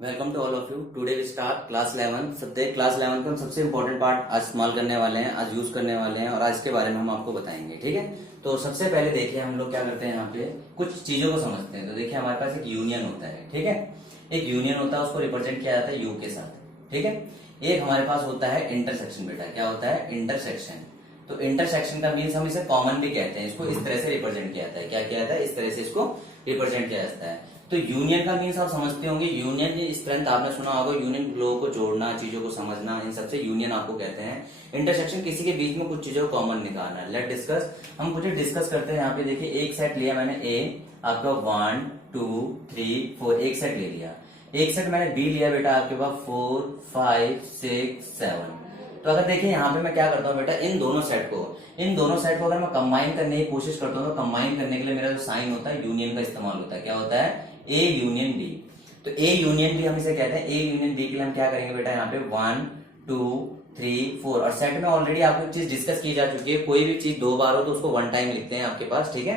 Welcome to all of you. Today we start class 11 subject class 11 का हम सबसे important part आज इस्तेमाल करने वाले हैं, आज यूज करने वाले हैं और आज के बारे में हम आपको बताएंगे। ठीक है, तो सबसे पहले देखिए हम लोग क्या करते हैं, यहाँ पे कुछ चीजों को समझते हैं। तो देखिए हमारे पास एक यूनियन होता है, ठीक है, एक यूनियन होता है, उसको रिप्रेजेंट किया जाता है यू के साथ। ठीक है, एक हमारे पास होता है इंटरसेक्शन। बेटा क्या होता है? इंटरसेक्शन। तो इंटरसेक्शन का मीन्स हम इसे कॉमन भी कहते हैं, इसको इस तरह से रिप्रेजेंट किया जाता है। क्या किया जाता है? इस तरह से इसको रिप्रेजेंट किया जाता है। तो यूनियन का मीन्स आप समझते होंगे, यूनियन की स्ट्रेंथ आपने सुना होगा, यूनियन लोगों को जोड़ना, चीजों को समझना, इन सबसे यूनियन आपको कहते हैं। इंटरसेक्शन किसी के बीच में कुछ चीजों को कॉमन निकालना। लेट डिस्कस, हम कुछ डिस्कस करते हैं। यहाँ पे देखिए एक सेट लिया मैंने ए, आपका 1 2 3 4, एक सेट ले लिया। एक सेट मैंने बी लिया बेटा, आपके पास 4 5 6 7। तो अगर देखिए यहाँ पे मैं क्या करता हूँ बेटा, इन दोनों सेट को अगर मैं कंबाइन करने की कोशिश करता हूँ, तो कंबाइन करने के लिए मेरा जो साइन होता है यूनियन का इस्तेमाल होता है। क्या होता है? A union B. तो ए यूनियन बी हम इसे कहते हैं। ए यूनियन बी के लिए हम क्या करेंगे बेटा, यहाँ पे 1 2 3 4, और सेट में ऑलरेडी आपको एक चीज डिस्कस की जा चुकी है। कोई भी चीज दो बार हो तो उसको वन टाइम लिखते हैं आपके पास। ठीक है,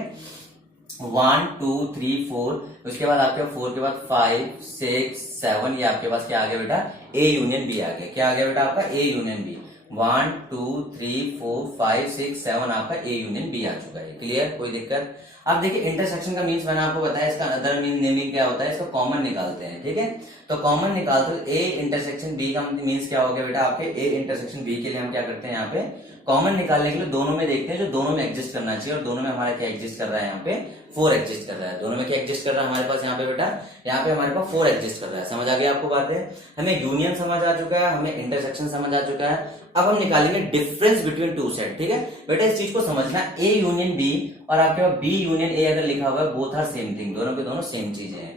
1 2 3 4, उसके बाद आपके 4 के बाद 5 6 7, ये आपके पास क्या आ गया बेटा? ए यूनियन बी आ गया। क्या आ गया बेटा? आपका ए यूनियन बी। 1 2 3 4 5 6 7 आपका ए यूनियन बी आ चुका है। क्लियर? कोई दिक्कत? अब देखिए इंटरसेक्शन का मीन्स मैंने आपको बताया, इसका अदर नेमिंग क्या होता है, इसको कॉमन निकालते हैं। ठीक है, तो कॉमन निकालते हो ए इंटरसेक्शन बी का मीन्स क्या हो गया बेटा आपके? ए इंटरसेक्शन बी के लिए हम क्या करते हैं, यहाँ पे कॉमन निकालने के लिए दोनों में देखते हैं जो दोनों में एग्जिस्ट करना चाहिए। और दोनों में हमारा क्या एग्जिस्ट कर रहा है? यहाँ पे 4 एग्जिस्ट कर रहा है। दोनों में क्या एग्जिस्ट कर रहा है हमारे पास यहाँ पे बेटा? यहाँ पे हमारे पास 4 एग्जिस्ट कर रहा है। समझ आ गया आपको बातें? हमें यूनियन समझ आ चुका है, हमें इंटरसेक्शन समझ आ चुका है। अब हम निकालेंगे डिफरेंस बिटवीन टू सेट। ठीक है बेटा, इस चीज को समझना, ए यूनियन बी और आपके पास बी यूनियन ए अगर लिखा हुआ है, बोथ आर सेम थिंग, दोनों के दोनों सेम चीजें हैं।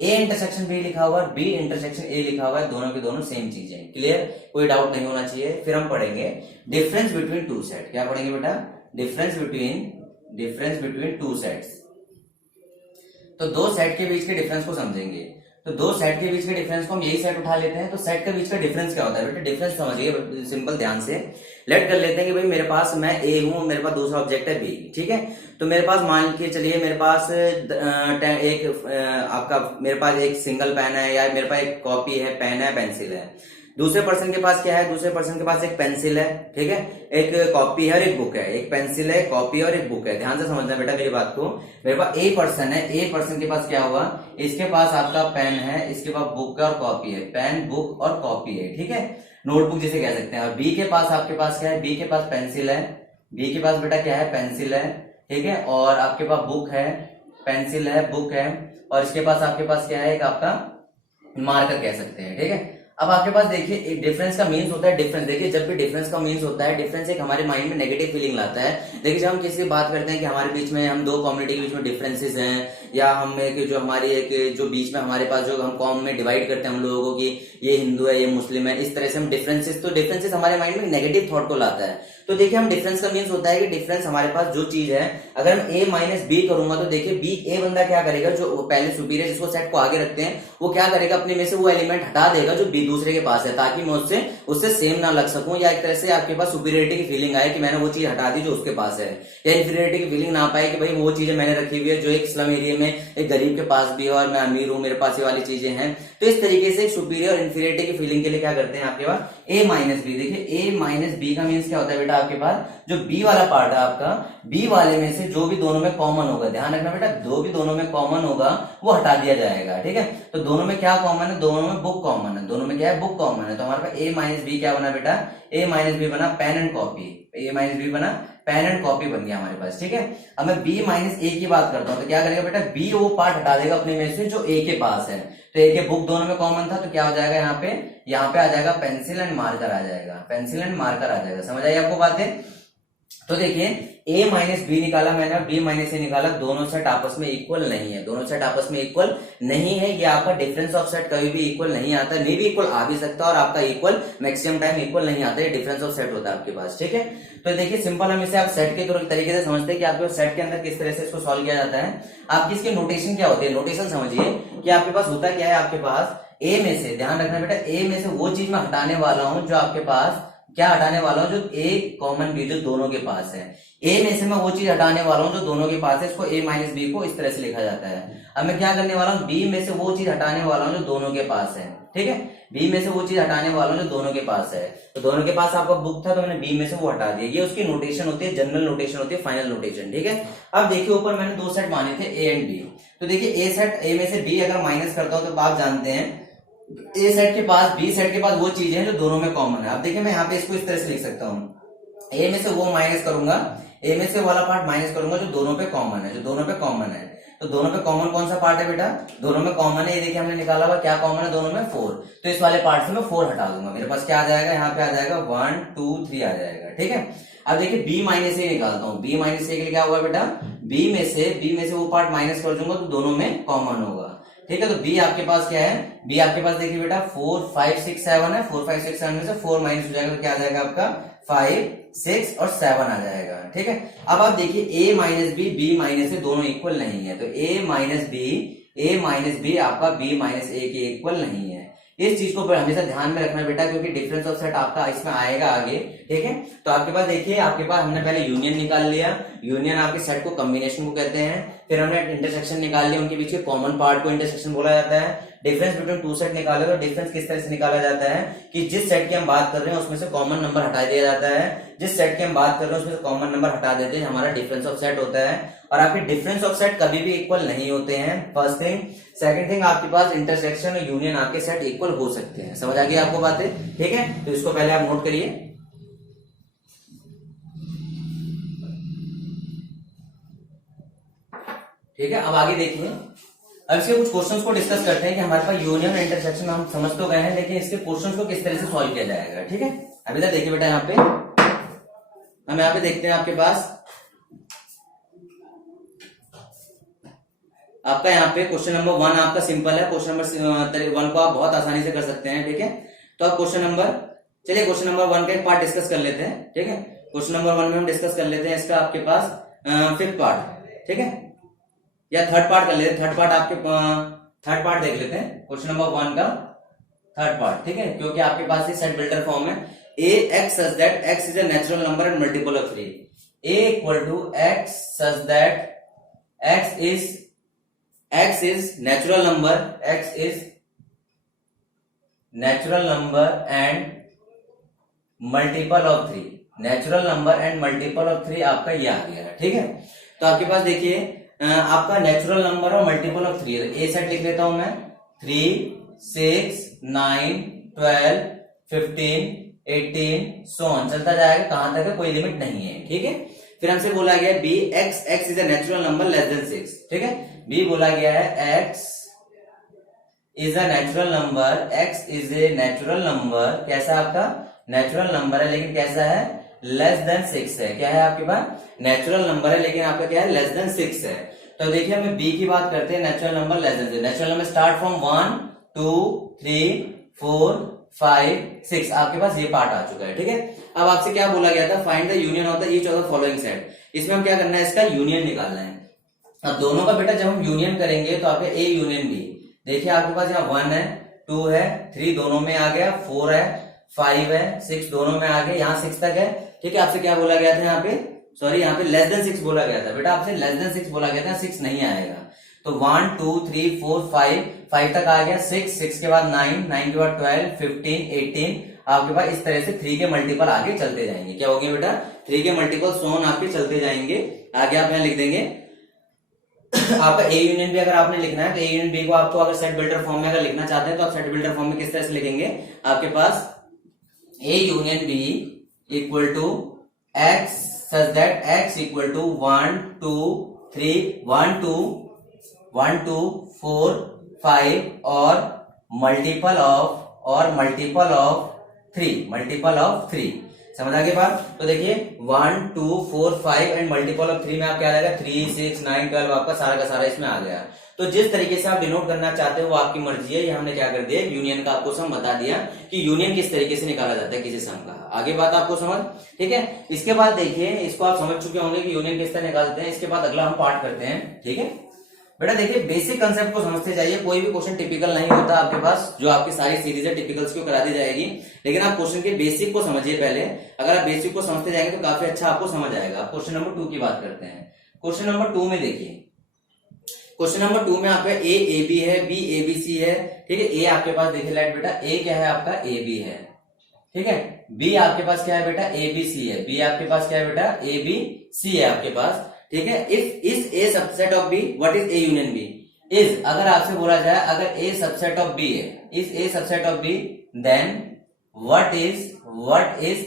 ए इंटरसेक्शन बी लिखा हुआ है, बी इंटरसेक्शन ए लिखा हुआ है, दोनों के दोनों सेम चीजें हैं। क्लियर? कोई डाउट नहीं होना चाहिए। फिर हम पढ़ेंगे डिफरेंस बिटवीन टू सेट। क्या पढ़ेंगे बेटा? Difference between two sets. तो दो सेट के बीच के डिफरेंस को समझेंगे। तो दो सेट के बीच के डिफरेंस को हम यही सेट उठा लेते हैं। तो सेट के बीच का डिफरेंस क्या होता है बेटा? डिफरेंस समझिए सिंपल ध्यान से। लेट कर लेते हैं कि भाई मेरे पास मैं ए हूं, मेरे पास दूसरा ऑब्जेक्ट है बी। ठीक है, तो मेरे पास मान के चलिए मेरे पास मेरे पास एक सिंगल पेन है, या मेरे पास एक कॉपी है, पेन है, पेंसिल है। दूसरे पर्सन के पास क्या है? दूसरे पर्सन के पास एक पेंसिल है, ठीक है, एक कॉपी है और एक बुक है। एक पेंसिल है, कॉपी और एक बुक है। ध्यान से समझना बेटा मेरी बात को। मेरे पास ए पर्सन है, ए पर्सन के पास क्या हुआ? इसके पास आपका पेन है, इसके पास बुक और कॉपी है, पेन बुक और कॉपी है। ठीक है, नोटबुक जिसे कह सकते हैं। और बी के पास आपके पास क्या है? बी के पास पेंसिल है, बी के पास बेटा क्या है? पेंसिल है। ठीक है, और आपके पास बुक है, पेंसिल है, बुक है, और इसके पास आपके पास क्या है? एक आपका मार्कर कह सकते हैं। ठीक है, अब आपके पास देखिए एक डिफरेंस का मीन्स होता है। डिफरेंस देखिए, जब भी डिफरेंस का मीन्स होता है, डिफरेंस एक हमारे माइंड में नेगेटिव फीलिंग लाता है। देखिए जब हम किसी से बात करते हैं कि हमारे बीच में, हम दो कम्युनिटी के बीच में डिफरेंसेस हैं, या हम एक जो हमारी एक जो बीच में हमारे पास जो हम कॉम में डिवाइड करते हैं हम लोगों को, कि ये हिंदू है, ये मुस्लिम है, इस तरह से हम डिफरेंसेस, तो डिफरेंसेस हमारे माइंड में नेगेटिव थॉट को लाता है। तो देखिए हम डिफरेंस का मीन्स होता है कि डिफरेंस हमारे पास जो चीज है, अगर मैं ए माइनस बी करूंगा तो देखिए बी ए बंदा क्या करेगा, जो पहले सुपीरियर जिसको सेट को आगे रखते हैं, वो क्या करेगा, अपने में से वो एलिमेंट हटा देगा जो बी दूसरे के पास है, ताकि मैं उससे सेम ना लग सकूं, या एक तरह से आपके पास सुपीरियरिटी की फीलिंग आए कि मैंने वो चीज हटा दी जो उसके पास है, या इंफीरियरिटी की फीलिंग ना पाए कि भाई वो चीजें मैंने रखी हुई है जो एक स्लम एरिया में एक गरीब के पास भी है और मैं अमीर हूं, मेरे पास ये वाली चीजें हैं। तो इस तरीके से सुपीरियर और इंफीरियरिटी की फीलिंग के लिए क्या करते हैं आपके पास? ए माइनस बी। देखिए ए माइनस बी का मीन्स क्या होता है बेटा? आपके पास जो बी वाला पार्ट है आपका, बी वाले में से जो भी दोनों में कॉमन होगा, ध्यान रखना बेटा, जो भी दोनों में कॉमन होगा वो हटा दिया जाएगा। ठीक है, तो दोनों में क्या कॉमन है? दोनों में बुक कॉमन है। दोनों में क्या है? बुक कॉमन है। तो हमारे पास ए माइनस बी क्या बना बेटा? ए माइनस बी बना pen and copy. A minus B बना पेन एंड कॉपी बन गया हमारे पास। ठीक है, अब मैं बी माइनस ए की बात करता हूं तो क्या करेगा बेटा? बी वो पार्ट हटा देगा अपने में से जो ए के पास है। तो ए के बुक दोनों में कॉमन था, तो क्या हो जाएगा यहाँ पे आ जाएगा पेंसिल एंड मार्कर आ जाएगा, पेंसिल एंड मार्कर आ जाएगा। समझ आई आपको बातें? तो देखिए a माइनस बी निकाला मैंने, b माइनस ए निकाला, दोनों सेट आपस में इक्वल नहीं है। दोनों सेट आपस में इक्वल नहीं है। ये आपका डिफरेंस ऑफ सेट कभी भी इक्वल नहीं आता, मे भी इक्वल आ भी सकता है, और आपका इक्वल मैक्सिमम टाइम इक्वल नहीं आता है। डिफरेंस ऑफ सेट होता है आपके पास। ठीक है, तो देखिए सिंपल हम इसे आप सेट के तरीके से समझते हैं कि आपके सेट के अंदर किस तरह से इसको सॉल्व किया जाता है। आपकी इसकी नोटेशन क्या होती है? नोटेशन समझिए कि आपके पास होता क्या है, आपके पास ए में से, ध्यान रखना बेटा, ए में से वो चीज मैं हटाने वाला हूं जो आपके पास, क्या हटाने वाला हूं? जो ए कॉमन बी जो दोनों के पास है। ए में से मैं वो चीज हटाने वाला हूँ जो दोनों के पास है, इसको ए माइनस बी को इस तरह से लिखा जाता है। अब मैं क्या करने वाला हूँ, बी में से वो चीज हटाने वाला हूँ जो दोनों के पास है, ठीक है, बी में से वो चीज हटाने वाला हूँ जो दोनों के पास है। तो दोनों के पास आपका बुक था तो मैंने बी में से वो हटा दिया। ये उसकी नोटेशन होती है, जनरल नोटेशन होती है, फाइनल नोटेशन, ठीक है। अब देखिए ऊपर मैंने दो सेट माने थे ए एंड बी, तो देखिए ए सेट ए में से बी अगर माइनस करता हूं तो आप जानते हैं ए सेट के पास बी सेट के पास वो चीजें हैं जो दोनों में कॉमन है। अब देखिए मैं यहाँ पे इसको इस तरह से लिख सकता हूँ, ए में से वो माइनस करूंगा, ए में से वाला पार्ट माइनस करूंगा जो दोनों पे कॉमन है, जो दोनों पे कॉमन है। तो दोनों पे कॉमन कौन सा पार्ट है बेटा, दोनों में कॉमन है, ये देखिए हमने निकाला हुआ क्या कॉमन है दोनों में, 4। तो इस वाले पार्ट से मैं 4 हटा दूंगा, मेरे पास क्या आ जाएगा, यहाँ पे आ जाएगा 1 2 3 आ जाएगा, ठीक है। अब देखिए b माइनस ए निकालता हूँ, b माइनस ए के लिए क्या हुआ बेटा, b में से वो पार्ट माइनस कर दूंगा तो दोनों में कॉमन होगा, ठीक है। तो b आपके पास क्या है, b आपके पास देखिए बेटा 4 5 6 7 है, 4 5 6 7 में से 4 माइनस हो जाएगा तो क्या आ जाएगा आपका 5 6 और 7 आ जाएगा, ठीक है। अब आप देखिए a माइनस बी माइनस से दोनों इक्वल नहीं है, तो a माइनस बी आपका b माइनस ए के इक्वल नहीं है। इस चीज को हमेशा ध्यान में रखना बेटा, क्योंकि डिफरेंस ऑफ सेट आपका इसमें आएगा आगे, ठीक है। तो आपके पास देखिए, आपके पास हमने पहले यूनियन निकाल लिया, यूनियन आपके सेट को कॉम्बिनेशन को कहते हैं, फिर हमने इंटरसेक्शन निकाल लिया, उनके बीच के कॉमन पार्ट को इंटरसेक्शन बोला जाता है। डिफरेंस बिटवीन टू सेट निकाले तो डिफरेंस किस तरह से निकाला जाता है कि जिस सेट की हम बात कर रहे हैं उसमें से कॉमन नंबर हटा दिया जाता है, जिस सेट की हम बात कर रहे हैं उसमें से कॉमन नंबर हटा देते हैं, हमारा डिफरेंस ऑफ सेट होता है। और आपके डिफरेंस ऑफ सेट कभी भी इक्वल नहीं होते हैं, फर्स्ट थिंग। सेकंड थिंग, आपके पास इंटरसेक्शन और यूनियन आपके सेट इक्वल हो सकते हैं। समझ आ गई आपको बातें, ठीक है। तो इसको पहले आप नोट करिए, ठीक है। अब आगे देखिए, अब इसके कुछ क्वेश्चंस को डिस्कस करते हैं कि हमारे पास यूनियन और इंटरसेक्शन हम समझ तो गए हैं, लेकिन इसके क्वेश्चंस को किस तरह से सॉल्व किया जाएगा, ठीक है। अभी तक देखिए बेटा, यहाँ पे हम यहाँ पे देखते हैं, आपके पास आपका यहाँ पे क्वेश्चन नंबर 1 आपका सिंपल है। क्वेश्चन नंबर 1 को आप बहुत आसानी से कर सकते हैं, ठीक है। तो आप क्वेश्चन नंबर 1 का एक पार्ट डिस्कस कर लेते हैं, ठीक है। क्वेश्चन नंबर 1 में हम डिस्कस कर लेते हैं इसका आपके पास 5th पार्ट, ठीक है, या 3rd पार्ट कर लेते हैं। 3rd पार्ट आपके 3rd पार्ट देख लेते हैं, क्वेश्चन नंबर 1 का 3rd पार्ट, ठीक है, क्योंकि आपके पास ये सेट बिल्डर फॉर्म है। a x such that x is a natural number and multiple of 3, a equal to x such that x is natural number, x is natural number and multiple of 3, natural number and multiple of 3 आपका ये आ गया है, ठीक है। तो आपके पास देखिए आपका नेचुरल नंबर और मल्टीपल ऑफ 3 है, तो ए सेट लिख लेता हूं मैं, 3 6 9 12 15 18 सो ऑन, चलता जाएगा, कहां तक है कोई लिमिट नहीं है, ठीक है। फिर हमसे बोला गया B x is a natural number less than 6, ठीक है। बी बोला गया है x is a natural number, x is a natural number, कैसा आपका नेचुरल नंबर है लेकिन कैसा है, लेस देन 6 है। क्या है आपके पास, नेचुरल नंबर है लेकिन आपका क्या है, लेस देन 6 है। तो देखिए हमें बी की बात करते हैं, natural number less than 6, natural number start from 1 2 3 4 5 6, आपके पास ये पार्ट आ चुका है, ठीक है। अब आपसे क्या बोला गया था, find the union of the each of the following set, इसमें हम क्या करना है, इसका यूनियन निकालना है। अब दोनों का बेटा जब हम यूनियन करेंगे तो आपके ए यूनियन बी, देखिए आपके पास यहाँ 1 है 2 है 3 दोनों में आ गया, 4 है 5 है 6 दोनों में आ गया, यहाँ 6 तक है, ठीक है। आपसे क्या बोला गया था यहाँ पे, सॉरी यहाँ पे लेस देन 6 बोला गया था बेटा, आपसे लेस देन 6 बोला गया था, 6 नहीं आएगा। तो 1 2 3 4 5 तक आ गया, 6 के बाद 9 के बाद 12 15 18, आपके पास इस तरह से 3 के मल्टीपल आगे चलते जाएंगे। क्या होंगे बेटा, 3 के मल्टीपल सोन आपके चलते जाएंगे आगे। आप यहाँ लिख देंगे आपका ए यूनियन बी, अगर आपने लिखना है तो ए यूनियन बी को आपको अगर सेट बिल्डर फॉर्म में अगर लिखना चाहते हैं तो आप सेट बिल्डर फॉर्म में किस तरह से लिखेंगे, आपके पास A union B equal to X such that X equal to 1 2 3 1 2 4 5 और मल्टीपल ऑफ 3, समझ आ गई बात। तो देखिए 1 2 4 5 एंड मल्टीपल ऑफ 3 में आप क्या आ जाएगा, 3 6 9 12, आपका सारा का सारा इसमें आ गया। तो जिस तरीके से आप डिनोट करना चाहते हो वो आपकी मर्जी है। ये हमने क्या कर दिया, यूनियन का आपको सम बता दिया कि यूनियन किस तरीके से निकाला जाता है किसी सम का। आगे बात आपको समझ, ठीक है। इसके बाद देखिए, इसको आप समझ चुके होंगे कि यूनियन किस तरह निकालते हैं। इसके बाद अगला हम पार्ट करते हैं, ठीक है। बेटा देखिए बेसिक कंसेप्ट को समझते जाइए, कोई भी क्वेश्चन टिपिकल नहीं होता आपके पास, जो आपकी सारी सीरीज है टिपिकल्स को करा दी जाएगी, लेकिन आप क्वेश्चन के बेसिक को समझिए पहले। अगर आप बेसिक को समझते जाएंगे तो काफी अच्छा आपको समझ आएगा। क्वेश्चन नंबर 2 की बात करते हैं। क्वेश्चन नंबर 2 में देखिए, क्वेश्चन नंबर 2 में आपका ए बी है, बी ए बी सी है, ठीक है। ए आपके पास देखिए लाइट बेटा, ए क्या है आपका, ए बी है, ठीक है। बी आपके पास क्या है बेटा, ए बी सी है, बी आपके पास क्या है बेटा, ए बी सी है आपके पास, ठीक है। If is A subset of B, what is A union B? Is अगर आपसे बोला जाए अगर ए सबसेट ऑफ बी है, is A subset of B, then what is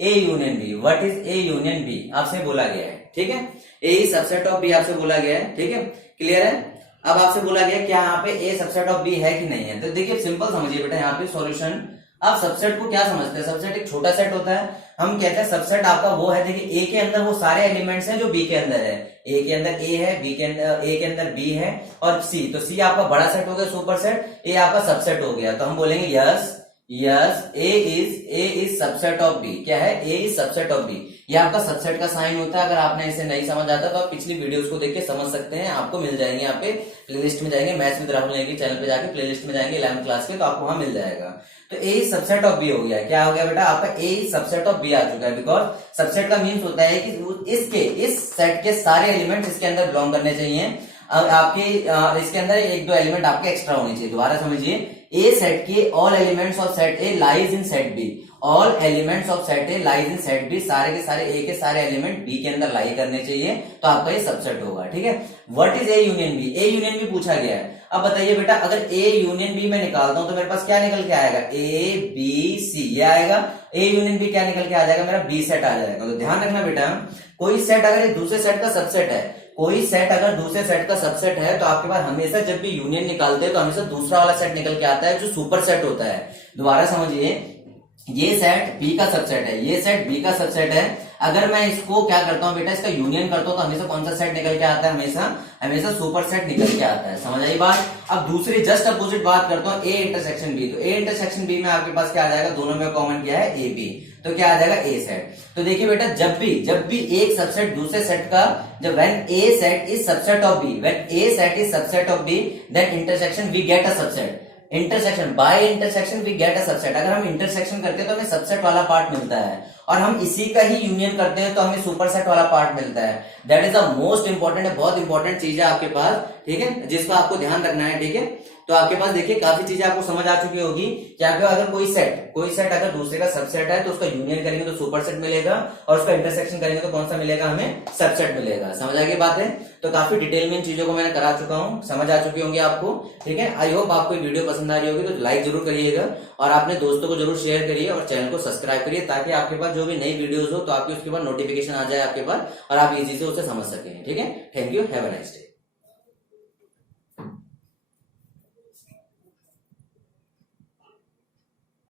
A union B, what is A union B आपसे बोला गया है, ठीक है। ए सबसेट ऑफ बी आपसे बोला गया है, ठीक है, क्लियर है। अब आपसे बोला गया क्या यहाँ पे ए सबसेट ऑफ बी है कि नहीं है, तो देखिए सिंपल समझिए बेटा यहाँ पे सॉल्यूशन। आप सबसेट को क्या समझते हैं, सबसेट एक छोटा सेट होता है। हम कहते हैं सबसेट आपका वो है, देखिए ए के अंदर वो सारे एलिमेंट्स हैं जो बी के अंदर है। ए के अंदर ए है, बी के अंदर ए के अंदर बी है और सी, तो सी आपका बड़ा सेट हो गया, सुपर सेट, ए आपका सबसेट हो गया। तो हम बोलेंगे yes A is subset of B. क्या है, A is subset of B. ये आपका सबसेट का साइन होता है। अगर आपने इसे नहीं समझ आता तो आप पिछली वीडियोस को देख के समझ सकते हैं, आपको मिल जाएंगे यहाँ पे प्लेलिस्ट में जाएंगे, maths with Rahul Negi channel पे जाके प्लेलिस्ट में जाएंगे 11th क्लास के, तो आपको वहां मिल जाएगा। तो ए इज सबसेट ऑफ बी हो गया। क्या हो गया बेटा आपका, ए इज सबसेट ऑफ बी आ चुका है, बिकॉज सबसेट का मीन्स होता है कि इस सेट के सारे एलिमेंट्स इसके अंदर बिलोंग करने चाहिए। अब आपके इसके अंदर एक दो एलिमेंट आपके एक्स्ट्रा होने चाहिए। दोबारा समझिए, ए सेट के all elements of set A lies in set B, all elements of set A lies in set B, सारे के सारे ए के सारे एलिमेंट बी के अंदर लाई करने चाहिए, तो आपका ये सबसेट होगा, ठीक है। What is A union B? A union B पूछा गया है। अब बताइए बेटा, अगर ए यूनियन बी में निकालता हूं तो मेरे पास क्या निकल के आएगा, ए बी सी, ये आएगा। ए यूनियन बी क्या निकल के आ जाएगा, मेरा बी सेट आ जाएगा। तो ध्यान रखना बेटा, कोई सेट अगर एक दूसरे सेट का सबसेट है, कोई सेट अगर दूसरे सेट का सबसेट है, तो आपके पास हमेशा जब भी यूनियन निकालते हैं तो हमेशा दूसरा वाला सेट निकल के आता है जो सुपर सेट होता है। दोबारा समझिए, ये सेट बी का सबसेट है, ये सेट बी का सबसेट है। अगर मैं इसको क्या करता हूं बेटा, इसका यूनियन करता हूं तो हमेशा कौन सा सेट निकल के आता है, हमेशा सुपर सेट निकल के आता है। समझ आई बात? अब दूसरी जस्ट अपोजिट बात करता हूं, ए इंटरसेक्शन बी। तो ए इंटरसेक्शन बी में आपके पास क्या आ जाएगा, दोनों में कॉमन क्या है, ए बी, तो क्या आ जाएगा, ए सेट। तो देखिए बेटा, जब भी एक सबसेट दूसरे सेट का, जब when a set is subset of B, when a set is subset of B, then intersection we get a subset. Intersection, by intersection we get a subset. अगर हम इंटरसेक्शन करते हैं तो हमें सबसेट वाला पार्ट मिलता है, और हम इसी का ही यूनियन करते हैं तो हमें सुपर सेट वाला पार्ट मिलता है। That is the most important है, बहुत इंपॉर्टेंट चीज है आपके पास, ठीक है, जिसका आपको ध्यान रखना है, ठीक है। तो आपके पास देखिए काफी चीजें आपको समझ आ चुकी होगी। क्या अगर कोई सेट अगर दूसरे का सबसेट है तो उसका यूनियन करेंगे तो सुपर सेट मिलेगा, और उसका इंटरसेक्शन करेंगे तो कौन सा मिलेगा, हमें सबसेट मिलेगा। समझ आ गई बात है? तो काफी डिटेल में इन चीजों को मैंने करा चुका हूं, समझ आ चुकी होंगी आपको, ठीक है। आई होप आपको वीडियो पसंद आ रही होगी, तो लाइक जरूर करिएगा और अपने दोस्तों को जरूर शेयर करिए और चैनल को सब्सक्राइब करिए, ताकि आपके पास जो भी नई वीडियोस हो तो आपकी उसके बाद नोटिफिकेशन आ जाए आपके पास और आप इजी से उसे समझ सकें, ठीक है। Thank you, have a nice day.